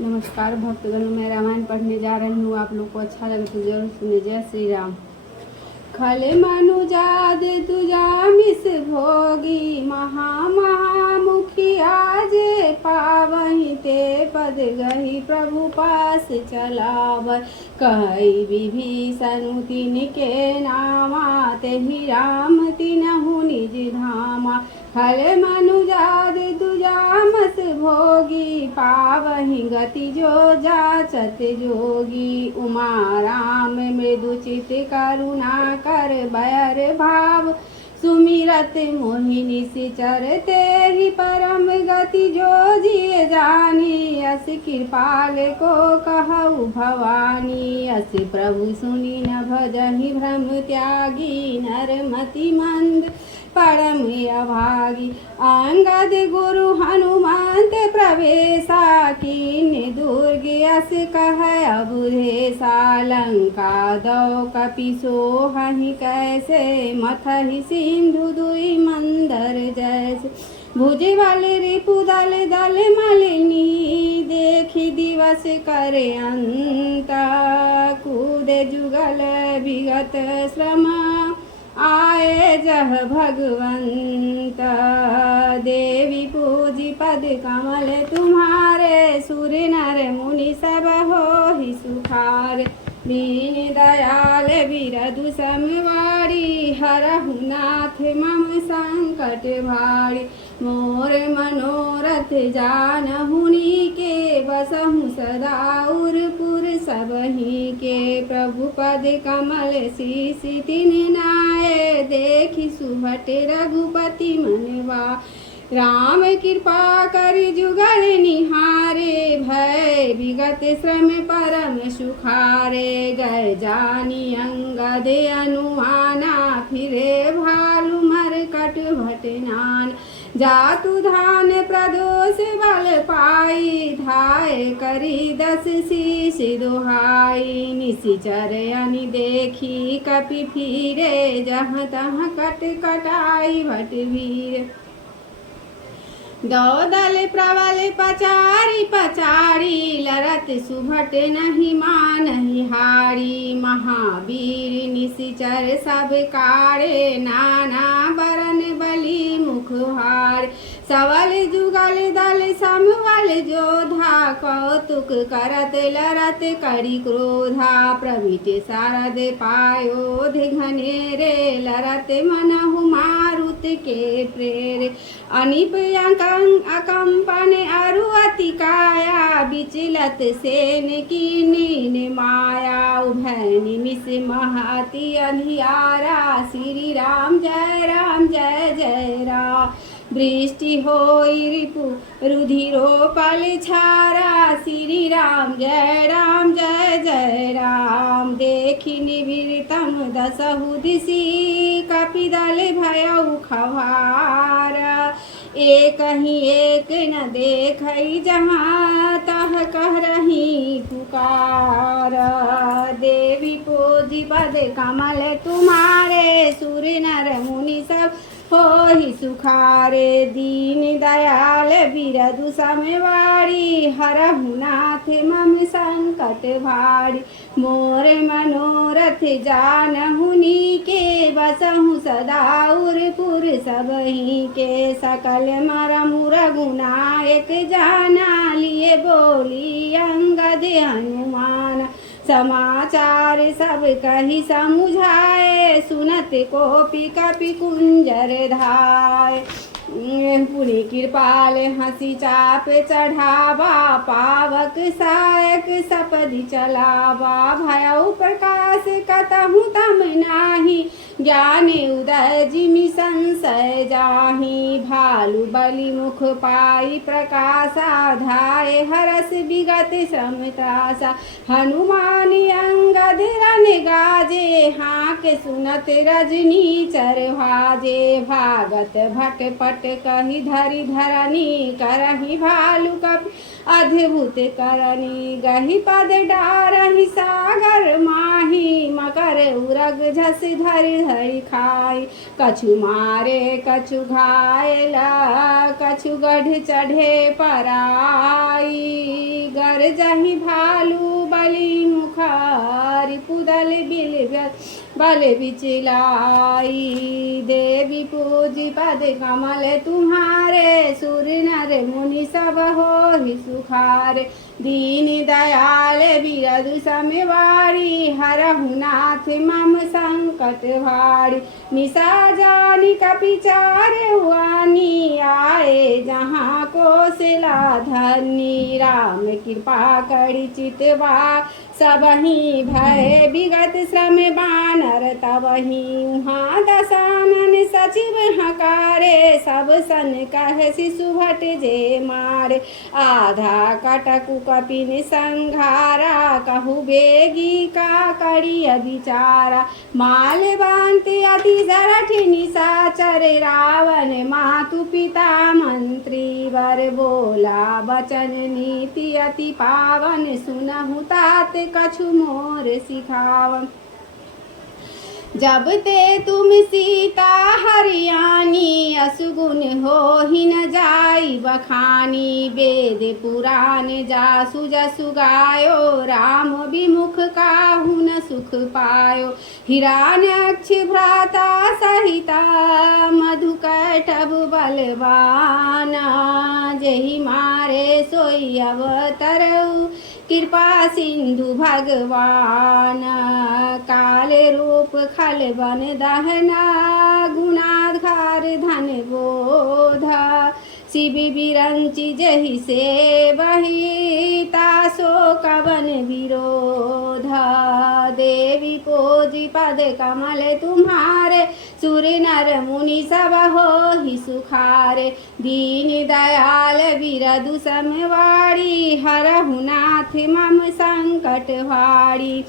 नमस्कार भक्तगणों, मैं रामायण पढ़ने जा रही हूँ। आप लोग को अच्छा लगे तो जरूर सुने। जय श्री राम। खले मनुजाद तुजा मिस भोगी महामुखिया जे पावही ते पद गही प्रभु पास चलाव कही विभीषण तिनके नामा तेहि राम तिनहु निज धामा। खले मनुजाद तुजा मस भोगी पावही गति जो जाचत जोगी। उमा राम मृदु चित करुणा कर बैर भाव सुमिरत मोहिनी सिचर ते ही परम गति जो जिय जानी। अस कृपाल को कहु भवानी अस प्रभु सुनी न भजहि भ्रम त्यागी। नरमति मंद परम अभागी अंगद गुरु हनुमंत प्रवेशा कीन दुर्ग अस कह अबुधेशा। लंका दौ कपि सोहहि कैसे मथहि सिंधु दुई मंदर जैसे। भुज बल रिपु दल दल मलिनी देखी दिवस करे अंत। कूदे जुगल विगत श्रम आए जह भगवंत। देवी पूजी पद कमल तुम्हारे सुर नर मुनि सब हो सुखार। दीन दयाल बिरधु समवारी हरहु नाथ मम संकट भारी। मोर मनोरथ जानहुनी के बसहु सदा उरपुर सबही के। प्रभु पद कमल शीस तिन नाये देखि सुभट रघुपति मनवा। राम कृपा कर जुगल निहारे भय विगत श्रम परम सुखारे। गए जानी अंगद अनुमाना फिरे भालु मरकट भटनान। जातु धान प्रदोष बल पाई धाय करी 10 शीश दुहाई। निशिचर अनि देखी कपि फिरे जहाँ तहाँ कट कटाई भटवीर। दौदल प्रबल पचारी पचारी लरत सुभट नहीं मानहि हारी। महावीर निशिचर सब कारे नाना बरन बलि मुखहार। सबल जुगल दल समवल जोधा कौतुक करत लरत करी क्रोधा। प्रविट शारद पायोध घनेरे लरत मनहु मारुत के प्रेरे। अनिप अकंपन अरु अति काया विचलत सेन कीन माया। उभय निमिष महति अंधियारा श्री राम जय जय राम। वृष्टि होई रिपु रुधिरो पल छारा श्री राम जय जय राम। देखि निवृतम दसहु दिशि कपिदल भयउ खवार। एक ही एक न देखई जहाँ तह कह रही पुकार। देवी पूजी पद कमल तुम्हारे सुर नर मुनि सब होहि सुखारे। दीन दयाल बिरधु समवारी हरहु नाथ मम संकट भारी। मोर मनोरथ जानहुनी के बसहु सदा उरपुर सबही के। सकल मरमु रघुनायक जाना लिए बोली अंगद हनुमान। समाचार सब कही समुझाए सुनत कोपि कपि कुंजर धाय। पुनि कृपाल हंसी चाप चढ़ावा पावक सायक सपदि चलावा। भयउ प्रकाश कतहु तम नाही ज्ञान उदय जिमि संशय जाहि। भालु बलि मुख पाई प्रकाशा धाय हरस विगत श्रम त्रासा। हनुमान अंगद रन गाजे हाँक सुनत रजनी चरभाजे। भागत भट पट कही धरि धरनी करही भालु कपि अद्भुत करनी। गही पद डारहि सागर माही मकर उरग झस धरि धरि खाई। कछु मारे कछु घायला कछु गढ़ चढ़े पराई। गर जही भालू बलि मुखारी पुदल बिल बल बिचलाई। देवी पूजी पद कमल तुम्हारे सुर नर मुनि सब हो ही सुखारे। दीन दयाल बिरदु समवारी हरहु नाथ मम संकट भारी। निशा जानी कपिचार वानी आए जहाँ कोसला धनी। राम कृपा करी चितवा सबही भय विगत श्रम बानर तबही। उहाँ दशानन सचिव हकारे सब सन कह शिशु भट जे मारे। आधा कटकु कपिन संघारा कहु बेगी का करिय विचारा। मालवंत अति जरठ निशाचर रावण मातु पिता मंत्री वर। बोला वचन नीति अति पावन सुनहु तात कछु मोर सिखावन। जब ते तुम सीता हरियाणी असुगुन हो ही न जाई बखानी। वेद पुराण जासु जसु गायो राम विमुख काहु न सुख पायो। हिरण्यक्ष भ्राता सहिता मधुकैटभ बलवाना। जेहि मारे सोई अवतरऊ कृपा सिंधु भगवान। काल रूप खल बन दहना गुणाधार धन बोधा। शिव बिरंची जहि से बही तासो कवन विरोधा। देवी पूजी पद कमल तुम्हारे सुर नर मुनि सब हो ही सुखारे। दीन दयाल बिरदु समवारी हरहु नाथ मम संकट भारी।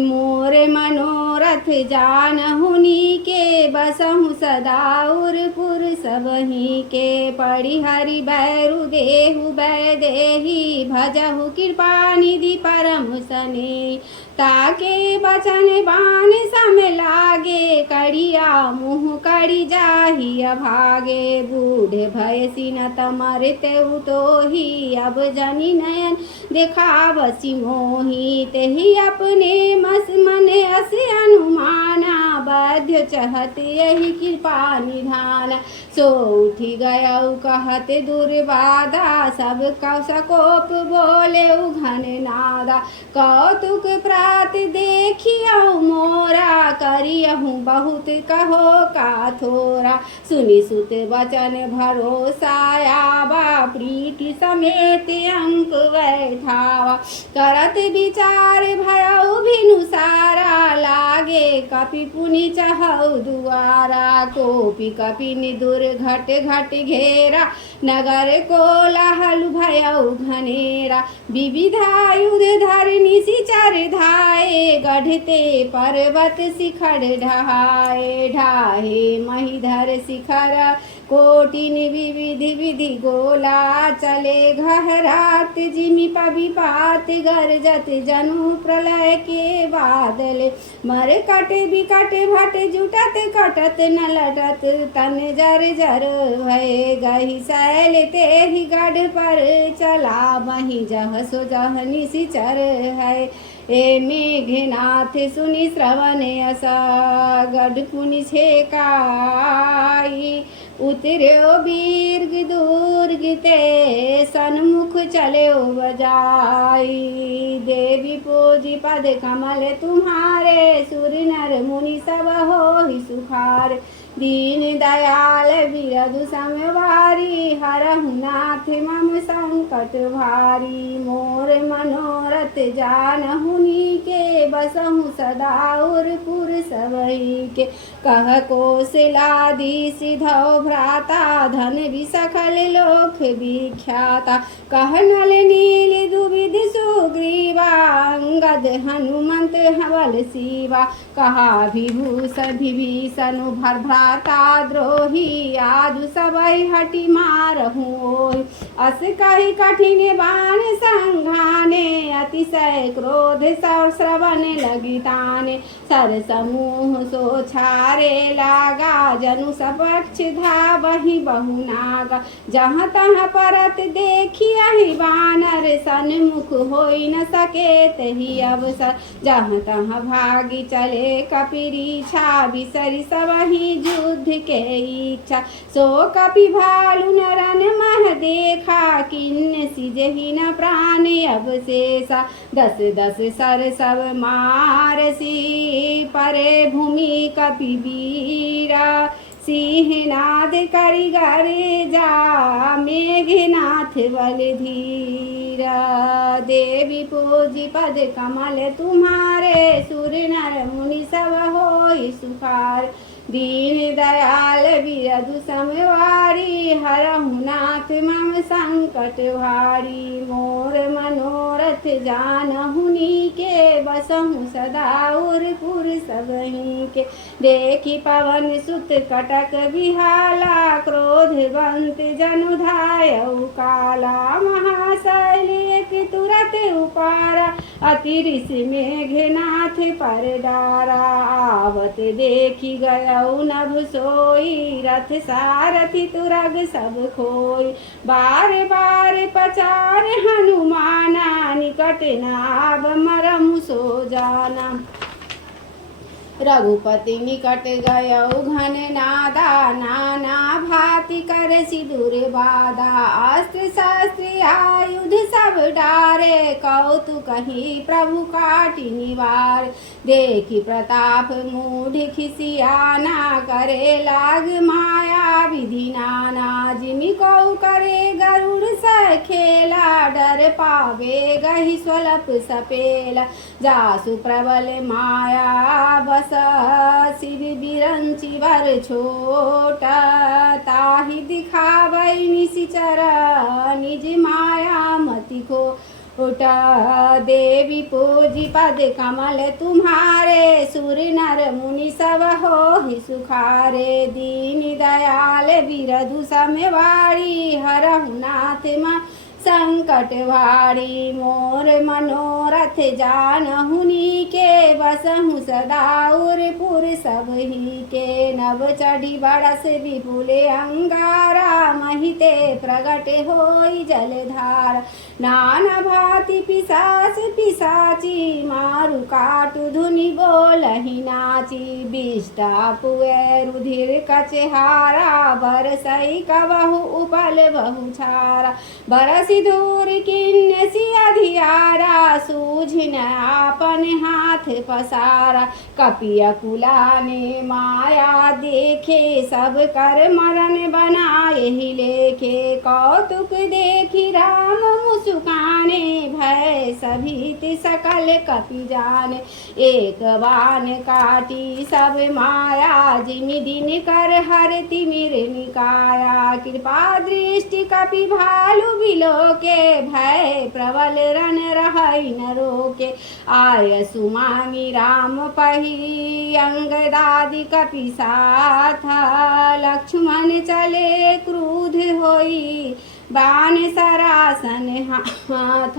मोर मनोरथ जानहुनी के बसहु सदा उरपुर सबही के। पड़ी हरि बैरु देहु बैदेही भजहु कृपा निधि परम सने। ताके बचन बाण सम लागे कड़िया मुँह कड़ी जाही अभागे। बूढ़ भय सिनत मरते तो ही अब जनी नयन देखावसी मोही। तेहि अपने मस मने अस अनुमाना बाध्य चहत यही कृपा निधान। सो उठी गया कहत दुर्बाधा सब सकोप बोले घन नादा। कौतुक प्रात देखियहु मोरा करियहु बहुत कहो का थोरा। सुनि सुत वचन भरोसाया बा प्रीति समेत अंक वैठावा। करत विचार भयउ भिनु सारा लागे कपि पुनि चहउ दुआरा। कोपि कपिनि दुर्घट घट घेरा नगर कोलाहल भयउ घनेरा। विविधायुध धरनी सिचर धाये गढ़ते पर्वत शिखर ढहाए। ढाहे महिधर शिखर कोटिन विविधि विधि गोला चले घहरात जिमि पविपात गरजत जनु प्रलय के बादल। मर कट बिकट भट जुटत कटत न लटत तन जर जर भय गही शैल तेहि गढ़ पर चला वहीं जह सो जह निशिचर है। ए मेघनाथ सुनि श्रवण असा गढ़ पुनि छेकाई। उतर्यो बीर्ग दुर्ग ते सन्मुख चलो बजाई। देवी पूजी पद कमल तुम्हारे सुर नर मुनि सब हो ही सुखार। दीन दयाल बिरदु समवारी हरहु नाथ मम संकट भारी। मोर मनोरथ जानहुनी के बसहु सदा उरपुर सबही के। कह कौशलादि सिधौ भ्राता धन विसखल लोक विख्याता। कह नल नील दुविध सुग्रीवा अंगद हनुमंत हवल शिवा। कहा विभूषण विभीषण भर भ्राता द्रोही आजु सबई हटि मारहु। अस कहि कठिन बाण संघाने अति अतिशय क्रोध श्रवण लगी ताने, सर समूह सो छारे लागा, जनु सपक्ष धावहि बहु नागा, जहाँ तहाँ परत देखियहि वानर, सन्मुख होई न सके तहि अवसर, जहाँ तहाँ भागी चले कपिरीछा, बिसरि सबहि युद्ध के इच्छा, सो कपि भालु नरन मह देखा, किन्न सिजहि न प्राण अवशेषा, दस दस सर सब मारसी, परे भूमि कपि वीरा, सिंहनाद करि गरे जा, मेघनाथ बल धीरा, देवी पूजी पद कमल तुम्हारे, सुर नर मुनि सब होई सुखार, दीन दयाल बिरधु समवारी, हरहु नाथ मम संकट भारी, मोर मनोरथ जानहु नीके, बसहु सदा उरपुर सबहि के, देखि पवन सुत कटक बिहाला, क्रोधवंत जनु धायउ काला, महाशैल एक तुरत उपारा, अति ऋषि मेघनाथ पर डारा, आवत देखी गयउ नभ सोई, रथ सारथि तुरग सब खोई, बार बार पचार हनुमाना, निकट नाब मरम सो जाना, रघुपति निकट गयउ घन नादा, नाना भांति कर सिदुर बाधा, अस्त्र शस्त्र आयुध सब डारे, कौतुकहि प्रभु काटि निवार, देखि प्रताप मूढ़ खिसियाना, करे लाग माया विधि नाना, जिमि कौ करे गरुड़ सह खेला, डर पावे गहि स्वल्प सपेला, जासु प्रबल माया बस, शिव बिरंची वर छोटा, ताहि दिखावै निशिचर, निज माया मति को उठा, देवी पूजी पद कमल तुम्हारे, सुर नर मुनि सब होहि सुखारे, दीन दयाल बिरधु समवारी, हरहु नाथ मा संकट भारी, मोर मनोरथ जानहु नीके, बसहु सदा उरपुर सबहि के, नभ चढ़ी बरस विपुल अंगारा, महिते प्रगट होई जलधारा, नाना भांति पिशाच पिशाची, मारु काटु धुनि बोलहि नाची, बिष्टा पुए रुधिर कचहारा, बरसई कबहु उपल बहु छारा, बरसि दूर किन्नसी अधियारा, सूझ न आपन हाथ पसारा, कपिया कुलाने माया देखे, सब कर मरण बनाए ही लेखे, कौतुक देखी राम मुसुकाने, भय सभीत सकल कपि जाने, एक बाण काटी सब माया, जिमि दिन कर हर तिमिर निकाया, कृपा दृष्टि कपि भालु बिलो के, भय प्रबल रन रहै न रोके, आय सुमांगी राम पही, अंगदादि कपि साथ, लक्ष्मण चले क्रुध होई, बाण सरासन हाथ,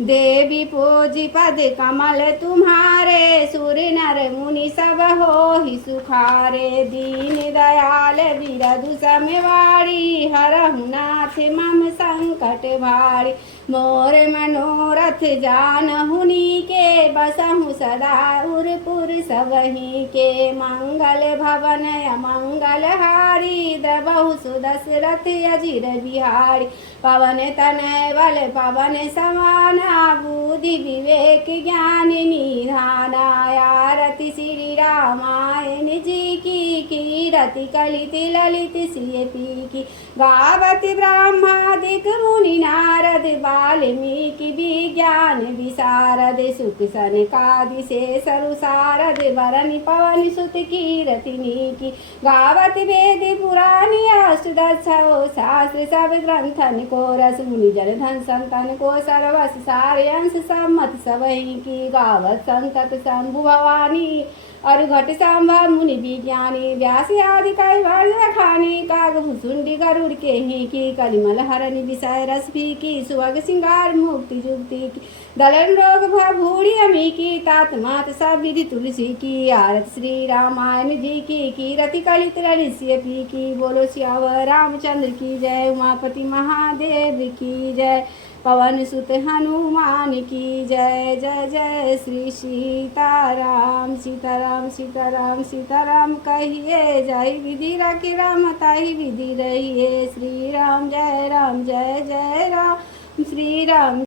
देवी पूजी पद कमल तुम्हारे, सुर नर मुनि सब होहि सुखारे, दीन दयाल बिरधु समवारी, हरहु नाथ मम संकट भारी, मोर मनोरथ जानहु नीके, बसहु सदा उरपुर सबहि के, मंगल भवन अमंगल हारी, द्रवहु सुदशरथ अजिर बिहारी, पवन तनय बल पवन समाना, बुद्धि विवेक ज्ञान निधाना, आरति श्री रामायण जी की रति कलित ललित सिय पीकी, गावति ब्रह्मादिक मुनि नारद, वाल्मीकि विज्ञान विशारद, सुख सनकादि शेषरु सारद, बरनि पवन सुत कीरति नीकी, गावति वेद पुराण अष्टदश शास्त्र सब ग्रंथन को रस, मुनि जन धन संतन को सर्वस सारे अंश सम्मत सबहि की, गावत संतत शंभु भवानी, और घट सांभा मुनि विज्ञानी व्यास आदि कई वर्ष खानी काग भुसुंडी गरुड़ के ही की कलिमल हरनि विषय रस भी की सुवग सिंगार मुक्ति जुक्ति की दलन रोग भूड़ी अमी की तात मात सब विधि तुलसी की आरत श्री रामायण जी की कीरति कलित ऋषि पी की बोलो श्यावर रामचंद्र की जय उमापति महादेव की जय पवन सुत हनुमान की जय जय जय श्री सीताराम सीताराम सीताराम सीताराम कहिए जय विधि रखी राम ताहि विधि रहिए श्री राम जय जय राम श्री राम।